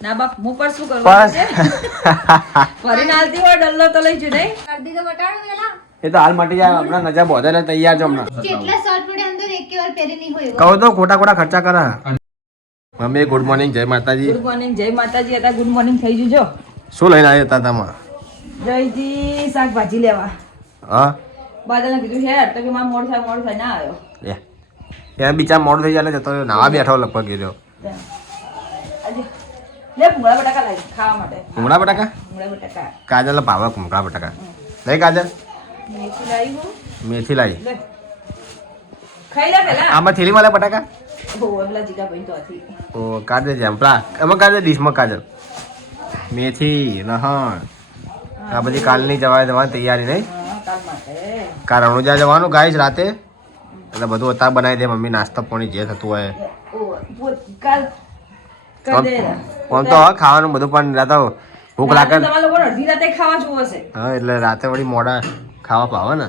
ના બાપ હું પર શું કરું ફરી નાલતી હોય ડલ્લો તો લઈ જુ નહીં કરદી તો બટાડો વેલા એ તો હાલ મટી જાય હમણાં નજા બોધેલે તૈયાર છો હમણાં કેટલા શર્ટ પડે અંદર એક વાર પહેરી નહીં હોય કહો તો ખોટા ખર્ચા કરે મમ્મી ગુડ મોર્નિંગ જય માતાજી ગુડ મોર્નિંગ જય માતાજી હતા ગુડ મોર્નિંગ થઈ જજો શું લઈને આવ્યા હતા તમે જયજી શાકભાજી લેવા હા બાદલને કીધું હેર તો કે માર મોડ થાય ના આવ્યો એ બિચાર મોડું થઈ જાય જતો નાવા બેઠો લગભગ ગયો લે ભૂંગળા બટાકા લાવી ખાવા માટે ભૂંગળા બટાકા કાજલ ભાવે ભૂંગળા બટાકા લઈ કાજલ મેથી લાવી હું મેથી લાવી ખાઈ લે પેલા આમાં થેલીમાં લે બટાકા ઓલા જીગા ભાઈ તો હતી ઓ કાજલ જેમ પેલા એમાં કાજલ ડીશમાં કાજલ મેથી લહણ આ બધી કાલની જવાની તૈયારી નહીં કાલ માટે કાલ રણુજા જવાનું ગાઈશ રાતે એટલે બધું અત્યારે બનાવી દે મમ્મી નાસ્તા પાણી જે થતું હોય કાલ આમ તો હવે ખાવાનું બધું પણ રાતે ભૂખ લાગે તમારા લોકો અડધી રાતે ખાવા જોવો છે હા એટલે રાતે વળી મોડા ખાવા ભાવે ને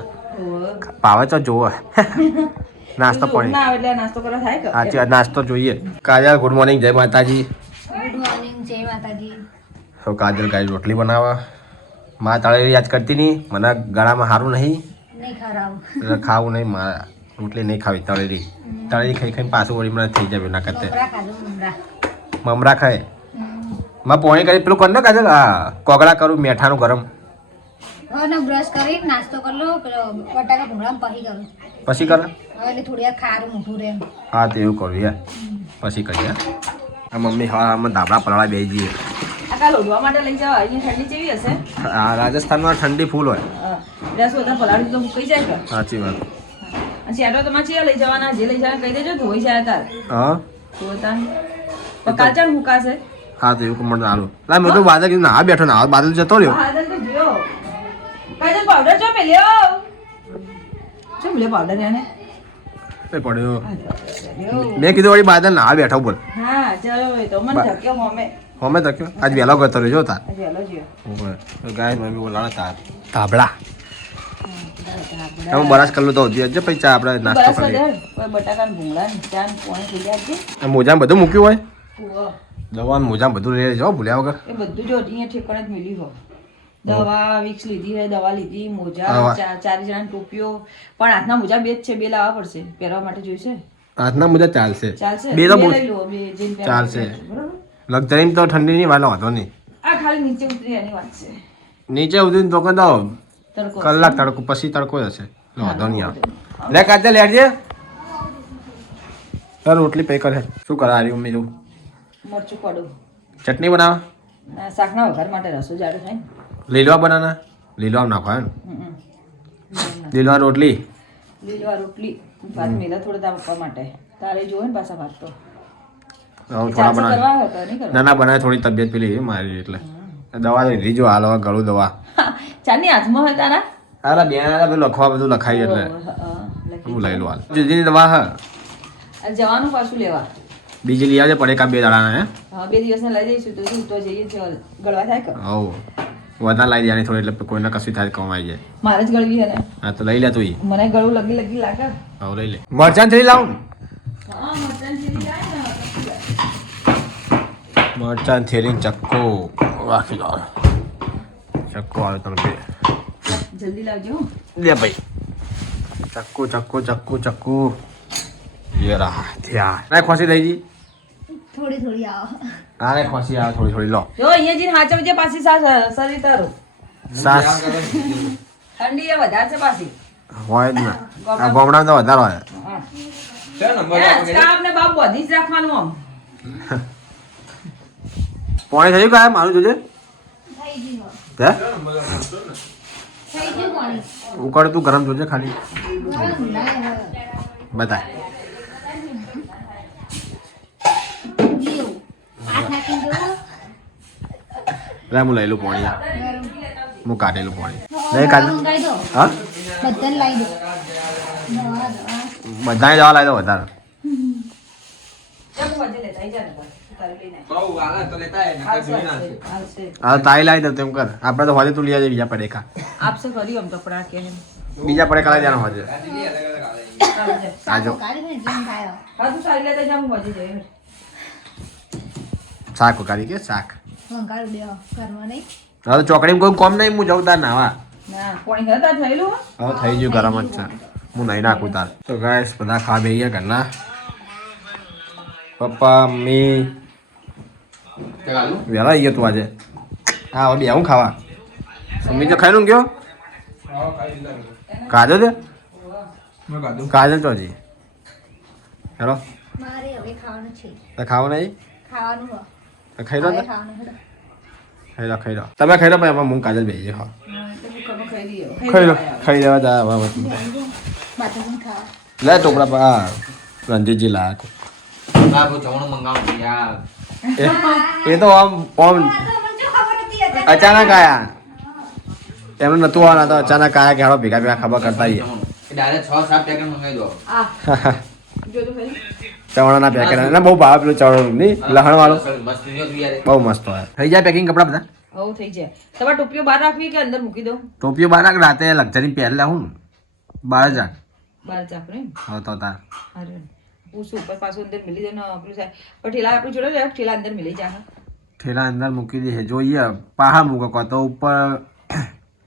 ભાવે તો જોવે નાસ્તો પાણી ના એટલે નાસ્તો કરવા થાય કે સાચી નાસ્તો જોઈએ કાજલ ગુડ મોર્નિંગ જય માતાજી ગુડ મોર્નિંગ જય માતાજી તો કાજલ ગાય રોટલી બનાવવા માં તળેલી યાદ કરતી નહીં મને ગળામાં સારું નહીં ખરાબ એટલે ખાવું નહીં મારા રોટલી નહીં ખાવી તળેલી ખાઈ ખાઈ પાછું વળી મને થઈ જાય ના કરતે મમરા ખાય માં પોણી કરી પેલું કર ને કાજલ કોગળા કરું મેઠાનું ગરમ બ્રશ કરી નાસ્તો કરી લો બટાકા ભૂંગળા પછી કરું પછી કર એટલે થોડી વાર ખારું ઊભું રહે હા તો એવું કરું યાર પછી કરીએ આ મમ્મી હા અમે ધાબળા પલાળા બે જઈએ આ લોડવા માટે લઈ જાવ અહીંયા ઠંડી કેવી હશે હા રાજસ્થાનમાં ઠંડી ફૂલ હોય દસ બધા પલાળી તો મુકાઈ જાય કે સાચી વાત શેડો તમારે ચિયા લઈ જવાના જે લઈ જવાના કહી દેજો ધોઈ જાય તાર હા ધોતા કાચા મુકાશે હા તો એવું કમર આલું લા મેં તો બાદલ કીધું ના બેઠો ના બાદલ જતો રહ્યો બાદલ તો ગયો કાજલ પાવડર જો મેલ્યો જો મેલ્યો પાવડર એને પડ્યો મેં કીધું વળી બાદલ ના બેઠો બોલ હા ચલો તો મને ધક્યો મમે મમ્મી તક્યો આજ વહેલો ગતો રહ્યો તાર આજે હલો જીઓ ગાય મમ્મી બોલાણા તાર ધાબળા હું બરાસ કરું તો હજી પૈસા આપણે નાસ્તો કરી બટાકા ને ભૂંગળા ને ચાન પોણી થઈ જાય મોજામાં બધું મૂક્યું હોય છે દવાનું મોજામાં બધું લઈ જાઓ ભૂલ્યા વગર એ બધું જો અહીંયા ઠેકાણે જ મિલી હો દવા વિક્સ લીધી છે દવા લીધી મોજા ચાર જણા ટોપીઓ પણ હાથના મોજા બે જ છે બે લાવવા પડશે પહેરવા માટે જોઈશે હાથના મોજા ચાલશે ચાલશે બે તો લઈ લો બે જેમ ચાલશે બરોબર લગજરીમાં તો ઠંડીની વાલો હતો નહીં આ ખાલી નીચે ઉતરી એની વાત છે નીચે ઉતરીને તો કહો તડકો કલાક તડકો પછી તડકો જ હશે વાંધો નહીં આવે લે કાજલ લેડજે રોટલી પે કરે શું કરા આરી મમ્મી તું મરચું પડું ચટણી બનાવ શાકના વઘાર માટે રસો જાડો થાય ને લીલવા બનાના લીલવા નાખવા ને લીલવા રોટલી લીલવા રોટલી ભાત મેલા થોડા દામ આપવા માટે તારે જોવે ને પાછા ભાત તો થોડા બનાવે ના ના બનાવે થોડી તબિયત પેલી મારી એટલે દવા લીધી જો હાલ ગળું દવા ચાની હાથમાં હોય તારા અરે બેન પેલું લખવા બધું લખાય એટલે હું લઈ લઉં હાલ જીજીની દવા હા જવાનું પાછું લેવા બીજી લઈ આવજે પડે કા બે દાડાના હે હા 2 દિવસને લઈ જઈશું તો જઈએ ગળવા થાય કે હવ વધારે લઈ જાય થોડી એટલે કોઈને કશું થાય કમાઈ જાય મારે જ ગળવી હે ને હા તો લઈ લે તું મને ગળું લગી લાગે હા લઈ લે મરચાં થઈ લાવ હા મટન ચીલી લાય ને મરચાં થેરીને ચક્કો રાખી દો ચક્કો આવે તમે બે જલ્દી લાવજો લે ભાઈ ચક્કુ ચક્કુ ચક્કુ ચક્કુ ये रहा ત્યાં ના ખોસી દઈ જી થોડી થોડી આવો હા ને ખોસી આવે થોડી થોડી લો જો અહીંયા જીન હાચવજે પાછી શરીર તારું સાસ ઠંડી એ વધારે છે પાછી હોય જ ને આ ગોમડા તો વધારે હોય આપને બાપ બધી જ રાખવાનું આમ પાણી થયું કાય મારું જોજે હે ઉકળ તું ગરમ જોજે ખાલી બતાય હું લઈ લઉં પાણી હું કાઢેલું પાણી નહીં કાઢું હા બધાને જવા લાવી દો વધારે હા તાઈ લાવી દો તેમ કર આપણે તો હોજે તું લઈ આવજે બીજા પડેકા આપસે કર્યું આમ તો પડા કે બીજા પડેકા લઈ જવાનું હોજે આજો હા તું સારી લેતા જા હું હોજે જઈએ શાક વઘારી કે શાક વંગાળ બે ઘરમાં નહીં હવે ચોકડીમાં કોઈ કોમ નહીં હું જઉં તાર નાવા ના પાણી હતા થયેલું હો? હવે થઈ ગયું ગરમ જ છે હું નહીં નાખું તાર તો ગાઈસ બધા ખા બે ગયા ઘરના પપ્પા મમ્મી વહેલા આવી તું આજે હા હવે બે હું ખાવા મમ્મી તો ખાઈ નું ગયો કાજલ છે કાજલ તો હજી હેલો મારે હવે ખાવાનું છે તો ખાવું નહીં ખાવાનું હો તો ખાઈ લો હવે ને ખાવાનું હેડો. ખાઈ લો તમે ખાઈ લો ભાઈ એમાં હું કાજલ બેસી ખાવા હા, તો ભૂખામાં ખાઈ લઈએ. ખાઈ લો ખાઈ લેવા જા હવે બાથરૂમ ખાવા લે ટોપડા પર હા રણજીતજી લાયા એ તો આમ અચાનક આયા એમને નતું આવવાના તો અચાનક આયા કે હાલો ભેગા ભેગા ખબર કરતા આવીએ આ જો તો ખરી. ચવાણાના પેકેટ અને બહુ ભાવ પેલું ચવાણું નહીં લહણ વાળું બહુ મસ્ત હોય થઈ જાય પેકિંગ કપડા બધા હવ થઈ જાય તમારે ટોપીઓ બહાર રાખવી કે અંદર મૂકી દઉં ટોપીઓ બાર રાતે લક્ઝરી પહેર લે હું 12,000 બહાર ચાપ ને હવે તો તાર અરે પૂછું ઉપર પાછું અંદર મિલી દે ને પેલું સાહેબ પણ ઠેલા આપણું જોડે લે ઠેલા અંદર મિલી જાય ઠેલા અંદર મૂકી દે જોઈએ પાહા મૂકો કો તો ઉપર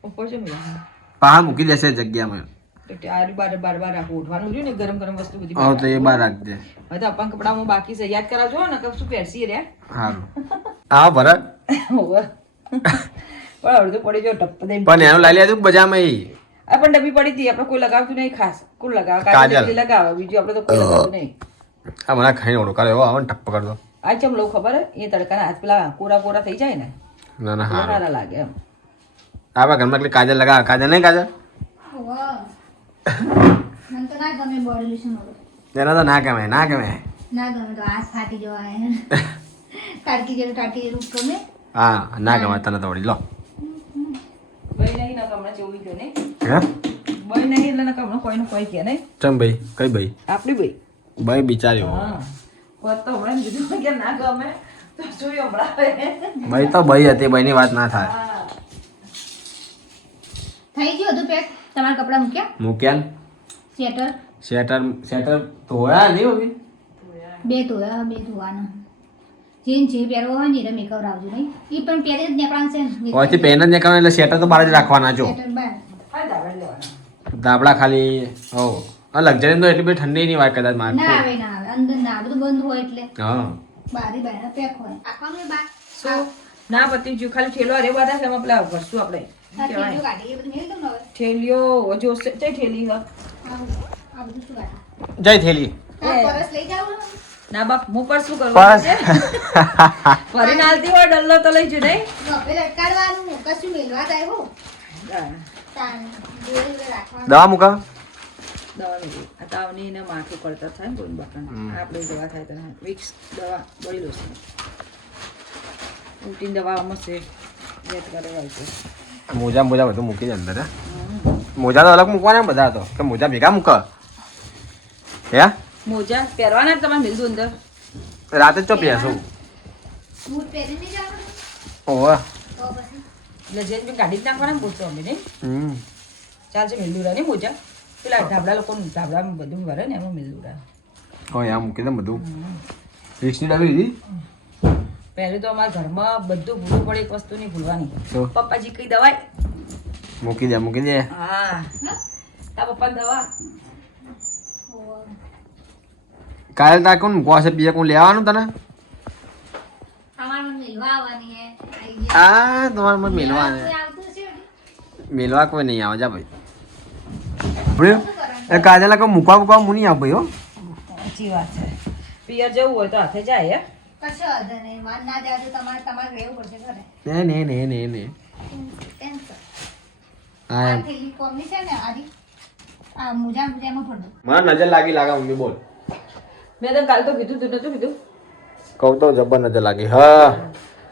ઉપર છે મિલા પાહા મૂકી દેશે જગ્યામાં તો આ બાર બાર બાર રાખવું ઉઠવાનું રહ્યું ને ગરમ ગરમ વસ્તુ બધી હવે તો એ બાર રાખજે હવે તો આપણા કપડામાં બાકી છે યાદ કરાવજો ને કે શું પહેરસી રે સારું હા ભરત હોવે. પણ અડધું પડી જો ટપ દે પણ એનું લાવી લીધું બજારમાં ઈ આ પણ ડબ્બી પડી હતી આપણે કોઈ લગાવતું નહીં ખાસ કોણ લગાવે કાજલ. કાજલ લગાવે બીજું આપણે તો કોઈ લગાવતું નહીં આ મને ખાઈને ઓળો કરે એવો આવે ને ટપ્પ કરતો આ ચમ લઉં ખબર હે એ તડકાના હાથ પેલા કોરા કોરા થઈ જાય ને ના ના હારું સારા લાગે એમ આપણા ઘરમાં એટલી કાજલ લગાવે કાજલ નહીં કાજલ વાહ મને તો ના ગમે બોડી લોશન વાળું એના તો ના ગમે ના ગમે ના ગમે તો આસ ફાટી જવાય ટાટકી જેવું ગમે હા ના ગમે તને તો વળી લો બઈ નહીં ના કમણા જેવું ગયો ને હે બઈ નહીં એટલે ના કમણા કોઈનું કોઈ કે નહીં ચમ ભાઈ કઈ ભાઈ આપણી બઈ ભાઈ બિચારી હા હોત તો હમણાં કીધું કે ના ગમે તો જોયું હમણાં ભાઈ તો ભાઈ હતી ભાઈની વાત ના થાય હા થઈ ગયું હતું પેક તમારા કપડા મૂક્યા મૂક્યા સ્વેટર સેટર ધોયા નહીં મમ્મી બે ધોવાના જીન જે પહેરવો હોય ને એને મેકઅપ રાખજો નહીં એ પણ પહેરે જ નીકળવાનું છે ને હોયથી પેન જ નીકળવાનું એટલે સેટર તો બહાર જ રાખવાના જો સ્વેટર બહાર હા દાબડ લેવાના ધાબળા ખાલી હો લક્ઝરી તો એટલી બધી ઠંડી નહીં વાત કદાચ ના મારે આવે અંદર ના બધું બંધ હોય એટલે હા બારી બહાર પેક હોય આખવાનું એ બાર શું ના પતિ જો ખાલી ઠેલો અરે બધા છે એમાં પેલા ભરશું આપણે આ ઠેલીઓ કાઢી એ બધું મેળ દઉં ને હવે ઠેલીઓ જો છે ઠેલી હા. આ બધું શું કાઢા જય થેલી પરસ લઈ જાવ ને ના બાપ હું પર શું કરું પર્સ. ફરી નાલતી હોય ડલ્લો તો લઈ જુ નહીં ગપે લટકાડવાનું કશું મેલવા થાય હો હા. તાણ જોડે રાખવાનું દવા મૂકા દવા લીધી આ તાવની ને માથું કરતા થાય ને કોઈ બાકણ આપણે દવા થાય તને વિક્સ દવા બળી લો છે ઉલટીની દવા મસ્ત છે યાદ કરે હોય છે મોજા બધું મૂકી દે અંદર હે મોજા તો અલગ મૂકવાના ને બધા તો કે મોજા ભેગા મૂક હે મોજા પહેરવાના જ તમારે મિલતું અંદર રાતે જ ચો પહેરશું બૂટ પહેરીને જવાનું ઓવે તો પછી એટલે જેમ કે કાઢી જ નાખવાના પૂછતો અમે નહીં ચાલશે મિલતું રહે નહીં મોજા પેલા ધાબળા લોકો ધાબળામાં બધું ભરે ને એમાં મિલતું રહે કોઈ આ મૂકી દે બધું વિક્સની ડબી લીધી પહેલું તો અમારા ઘરમાં બધું ભૂલવું પડે એક વસ્તુ નહીં ભૂલવાની તો પપ્પાજી કઈ દવાઈ મૂકી દે હા તા પપ્પા દવા કાલે તા કોણ મૂકવા છે બીજા કોણ લેવાનું તને તમારે મેલવા આવવાની હે આઈ ગયા આ તમારે મને મેલવા કોઈ આવતું છે મેલવા કોઈ નહીં આવે જા ભાઈ એ કાજલા કોઈ મૂકવા હું નહીં આવ ભાઈ હો સાચી વાત છે પિયર જવું હોય તો હાથે જાય હે કશો વાંધો નહીં માન ના જાય તો તમારે રહેવું પડશે ઘરે ને ટેન્શન હા આ એમ થેલી કોમની છે ને આરી આ મોજામાં ફરતો મને નજર લાગે મમ્મી બોલ મેં તો કાલ તો કીધું તું નતું કીધું કહું તો જબર નજર લાગી હા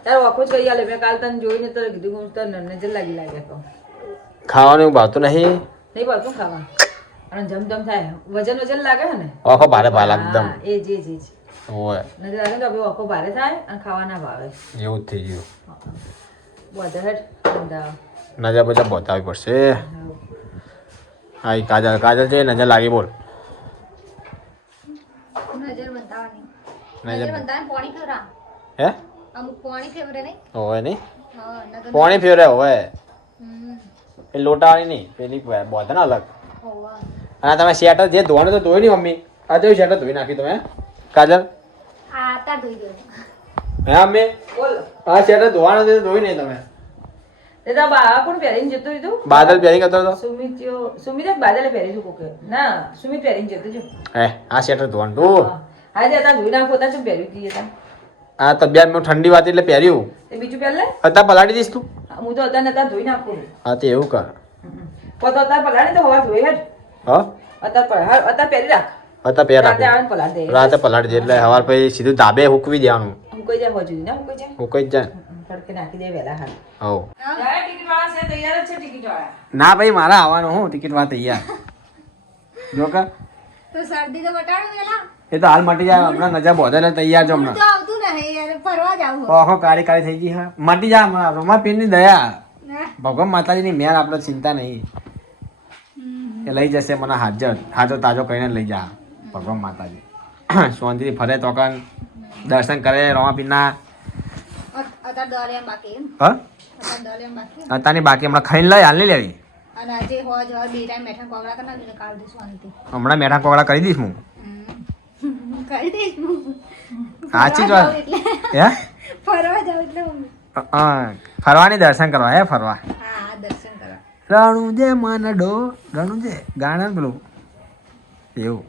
તારે વાખો જ કરી આલે મેં કાલ તને જોઈને તને કીધું હું તને નજર લાગે તો ખાવાનું એવું ભાવતું નહીં નહીં ભાવતું ખાવા અને જમજમ થાય વજન લાગે છે ને આખો ભારે ભારે એકદમ હા, એ જ ઓય નજર લાગે તો આપણે આખો ભારે થાય અને ખાવા ના ભાવે એવું જ થઈ ગયું બધા હેઠ ધંધા. નજર બધા બતાવવી પડશે હા ઈ કાજલ છે નજર લાગી બોલ નજર બતાવવાની નજર બતાવવાની પોણી ખરા હે અમુક પાણી ફેવરે નહીં હોય નહીં હા નગર પોણી ફેરે હોય હમ એ લોટાવાળી નહીં પેલી બોધન અલગ હોવા અને તમે શેટર જે ધોવાનું તો ધોઈ નહીં મમ્મી આ તો શેટર ધોઈ નાખી તમે કાજલ આ તાર ધોઈ દો હે મમ્મી બોલ આ શેટર ધોવાનું તો ધોઈ નહીં તમે એ તો બા કોણ પહેરીને જતું હતું બાદલ પહેરી કરતો હતો સુમિત બાદલે પહેરી છું કોકે ના સુમિત પહેરીને જતું જો હે આ શેટર ધોવાનું તું હા તે હતા ધોઈ નાખો હતા શું પહેર્યું હતી હતા આ તબિયત મેં ઠંડી વાત એટલે પહેર્યું તે બીજું પહેરલે અત્યારે પલાળી દઈશ તું હું તો હતા નતા ધોઈ નાખું હા તે એવું કર પોતો અત્યારે પલાળી તો હવા ધોઈ હેડ હા અત્યારે પહેરી રાખ અત્યારે પહેર રાતે રાખો આવીને પલાળી દે રાતે પલાળી દે એટલે સવાર પછી સીધું ધાબે હુકવી દેવાનું હું કઈ જાય હોજુ ના હું કઈ જાય હુકાઈ જ જાય ફડકે નાખી દે વહેલા હાલ હવ ટિકિટ વાળા છે તૈયાર જ છે ટિકિટ વાળા ના ભાઈ મારા આવવાનું હું ટિકિટ વાત તૈયાર જો કે તો શરદી તો બટાડો વેલા એ તો હાલ મટી જાય હમણાં નજર બોધે તૈયાર છે હમણાં તો આવતું નહીં યાર ફરવા જાવ ઓહો કાળી કાળી થઈ ગઈ હા મટી જાય હમણાં રમા પીરની દયા ના ભગવાન માતાજીની મેર આપણે ચિંતા નહીં એ લઈ જશે મને હાજર તાજો કહીને લઈ જા ભગવાન માતાજી શાંતિથી ફરે તો કન દર્શન કરે રમાપીરના અત્યારે દોલેમ બાકી એમ હા અત્યારે દોલેમ બાકી અત્યારની બાકી હમણાં ખાઈને લઈ હાલ નહીં લેવી અને આજે હોજ બે ટાઈમ બેઠા કોગળા કરી નાખી કાઢ દઈશું શાંતિ હમણાં મેઠા કોગળા કરી દઈશ હું કરી દઈશ હું સાચી જ ફરવા વાત જાઉં એટલે હે ફરવા જાવ એટલે હું ફરવાની દર્શન કરવા હે ફરવા હા દર્શન કરવા રણુજે માનડો રણુજે ગાણા પેલું એવું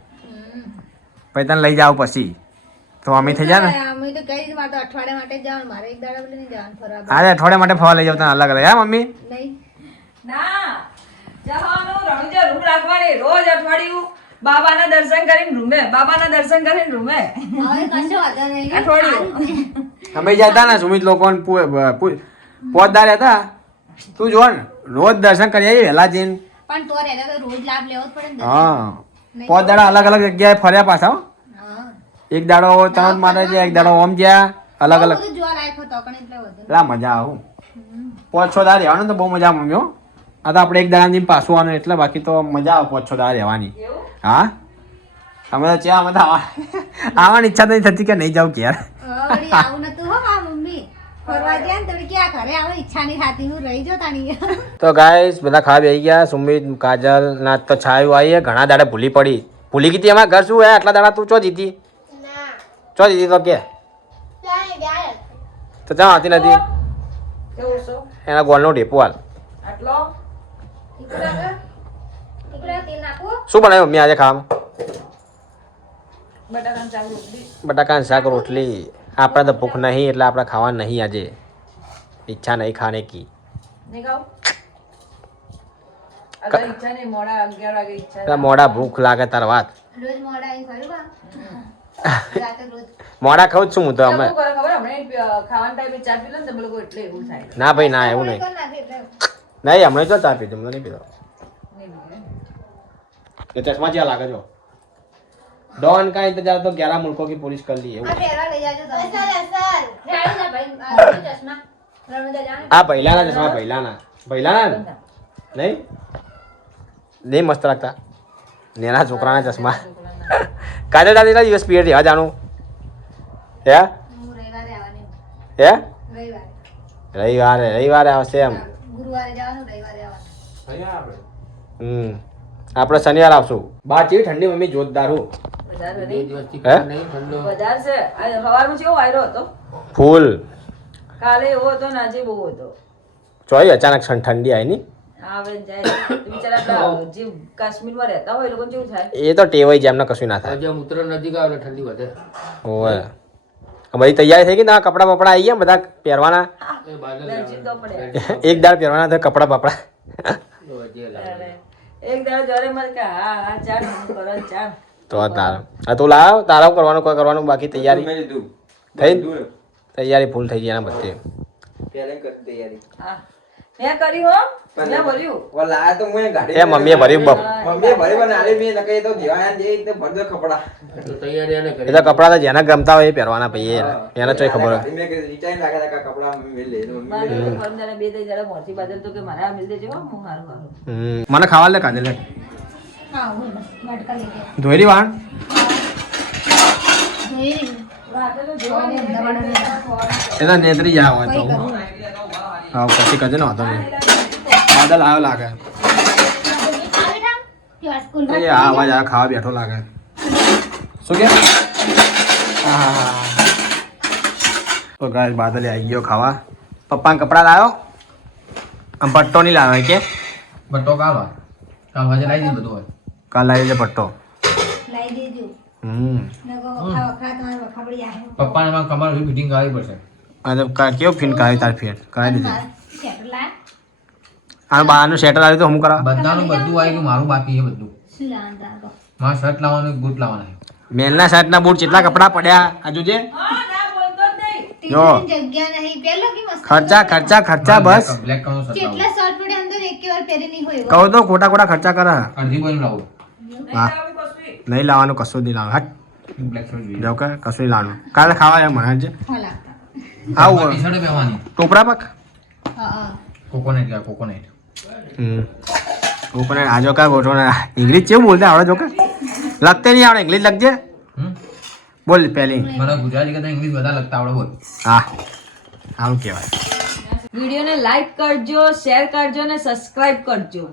પછી તને લઈ જાવ પછી તો અમે થઈ જાય ને અમે તો કઈ જ મારે તો અઠવાડિયા માટે જ જવાનું મારે એક દાડા બદલે નહીં જવાનું ફરવા આજે અઠવાડિયા માટે ફરવા લઈ જાવ તને અલગ અલગ હે મમ્મી નહીં ના જવાનું રણુજા રૂમ રાખવાની રોજ અઠવાડિયું બાબાના દર્શન કરીને રૂમે બાબાના દર્શન કરીને રૂમે હવે કશો વાંધો નહીં અઠવાડિયું અમે જતા ને સુમિત લોકો પોતદાર હતા તું જો ને રોજ દર્શન કરી આવીએ વહેલા જઈને પણ તો રહેતા તો રોજ લાભ લેવો જ પડે ને હા પોત દાડા અલગ અલગ જગ્યાએ ફર્યા પાછા હો. હા એક દાડો તરત મારે છે એક દાડો ઓમ જ્યાં અલગ અલગ બધું જોવા લાયક હતો પણ એટલે વધુ એટલા મજા આવું 5-6 દાડા રહેવાનું તો બહુ મજા આવે મમ્મી હો. આ તો આપણે એક દાડા જઈને પાછું આવવાનું એટલે બાકી તો મજા આવે 5-6 દાડા રહેવાની હા અમે તો ચા અમે તો આવવાની ઈચ્છા તો નહીં થતી કે નહીં જાઉં કે યાર વળી આવું નતું હો મારા મમ્મી ફરવા ગયા ને તો ક્યાં ઘરે આવે ઈચ્છા નહીં થતી હું રહી જો તાણી તો ગાઈસ બધા ખાવા બેસી ગયા સુમિત કાજલ ના તો છાયું આવી ઘણા દાડા ભૂલી પડી ભૂલી ગઈ હતી એમાં ઘર શું હે આટલા દાડા તું ચો જીતી ચો જીતી તો કે તો ચા આવતી નથી કેવું છો એના ગોળનો ઢેપો હાલ આટલો તેલ નાખું શું બનાવ્યું મમ્મી આજે ખાવામાં બટાકાનું ચાલુ રોટલી બટાકાનું શાક રોટલી આપણે તો ભૂખ નહીં એટલે આપણે ખાવા નહીં આજે ઈચ્છા નહીં ખાને કી નહીં ખાવ અત્યારે ઈચ્છા નહીં મોડા 11 વાગે ઈચ્છા મોડા ભૂખ લાગે તાર વાત રોજ મોડા આવીને ખરું બા રાતે રોજ મોડા ખાઉં જ છું હું તો અમે શું કરે ખબર હમણાં ખાવાના ટાઈમે ચા પી લો ને તમે લોકો એટલે એવું થાય ના ભાઈ ના એવું નહીં કરી નાખી એટલે નહીં હમણાં જો ચા પીધું મને નહીં પીધો નહીં બીજું. ये चश्मा क्या लागे जो डॉन का इंतजार तो 11 मुल्कों की पुलिस कर ली है આ પહેરા લઈ જાજો તમે રેડી ના ભાઈ આ ચશ્મા રણુજા જાણે આ પહેલાના ચશ્મા પહેલાના નહીં નહીં મસ્ત લાગતા નેના છોકરાના ચશ્મા કાજે દાદી ના દિવસ પીરિયડ રહેવા જાણું હે હું રવિવારે આવવાની હે રવિવારે રવિવારે આવશે એમ ગુરુવારે જવાનું રવિવારે આવવાનું આપણે શનિવાર આવશું બહાર કેવી ઠંડી મમ્મી જોરદાર હું વધારે નહીં. હે વધારે છે આ સવારમાં કેવો વાયરો હતો ફૂલ કાલે એવો હતો ને આજે બહુ હતો ચોઈ અચાનક ઠંડી આવી ની આવે ને જાય બિચારા આપણા જે કાશ્મીરમાં રહેતા હોય એ લોકોને કેવું થાય એ તો ટેવાઈ જાય એમને કશું ના થાય જેમ ઉત્તર નજીક આવે ઠંડી વધે ઓવે બધી તૈયારી થઈ ગઈ ના કપડા બપડા આવી ગયા બધા પહેરવાના એ બાદલ નજીક તો પડે એક દાડ પહેરવાના તો કપડા બપડા અરે, એક દાડો જોડે મળે કે હા હા ચાલ હું કરો ચાલ તો તાર હા તું લાવ તારા કરવાનું કોઈ કરવાનું બાકી તૈયારી થઈ તૈયારી ફૂલ થઈ ગઈ એના બધે હા મેં કર્યું હો મેં ભર્યું એ મમ્મીએ ભર્યું બપ તો તૈયારી એને એ કરી તો કપડા તો જેને ગમતા હોય એ પહેરવાના પછી એને ચોઈ ખબર હોય મારે તો ફરમદાને બે ત્રણ જણા મોરથી બાદલ તો કે મારા મિલ દેજો હો, હું હારું હારું મને ખાવા લે કાજે લે હા હું વાટકા લઈ ગયા ધોઈરી વાણ જોઈ એના નેત્રી જાવ હોય તો હા પછી કજે ન હતો નહીં બાદલ આવ્યો લાગે એ આ અવાજ આ ખાવા બેઠો લાગે શું કે હા તો ગાય બાદલે આવી ગયો ખાવા પપ્પાને કપડાં લાવ્યો આમ પટ્ટો નહીં લાવ્યો કે બટ્ટો કાવા કામ હજે લાવી દીધું બધું કાલ લાવી દે પટ્ટો લાવી દેજો પપ્પાને માં કમર ફિટિંગ કરાવી પડશે કેવો ફીન કાઢી તાર ફેર કાઢી દીધી આ બહારનું સેટર આવ્યું તો હું કરા બધાનું બધું આવી ગયું મારું બાકી છે બધું શું લાવવાનું મારા શર્ટ લાવવાનું એક બૂટ લાવવાના મેલના શર્ટના બૂટ કેટલા કપડા પડ્યા આ જોજે જો જગ્યા નહીં પહેલો કે મસ્ત ખર્ચા ખર્ચા ખર્ચા બસ બ્લેક કલરનું શર્ટ કેટલા શર્ટ પડે અંદર એક વાર પહેરી નહીં હોય કહો તો ખોટા ખોટા ખર્ચા કરે અડધી બોયનું લાવું હા નહીં લાવવાનું કશું નહીં લાવવાનું હટ બ્લેક શર્ટ જોઈએ જાવ કે કશું નહીં લાવવાનું કાલે ખાવા જાય મને છે લાગતા આવું ટી-શર્ટ પહેરવાની ટોપરા પાક હા કોકોનટ યાર કોકોનટ કોકોનટ આજો કા ગોઠવો ઇંગ્લિશ કેવું બોલતે આવડે જો કે લખતે નહીં આવડે ઇંગ્લિશ લખજે બોલ પહેલી મને ગુજરાતી કરતા ઇંગ્લિશ બધા લગતા આવડે બોલ હા આવું કહેવાય વિડીયોને લાઈક કરજો શેર કરજો અને સબસ્ક્રાઇબ કરજો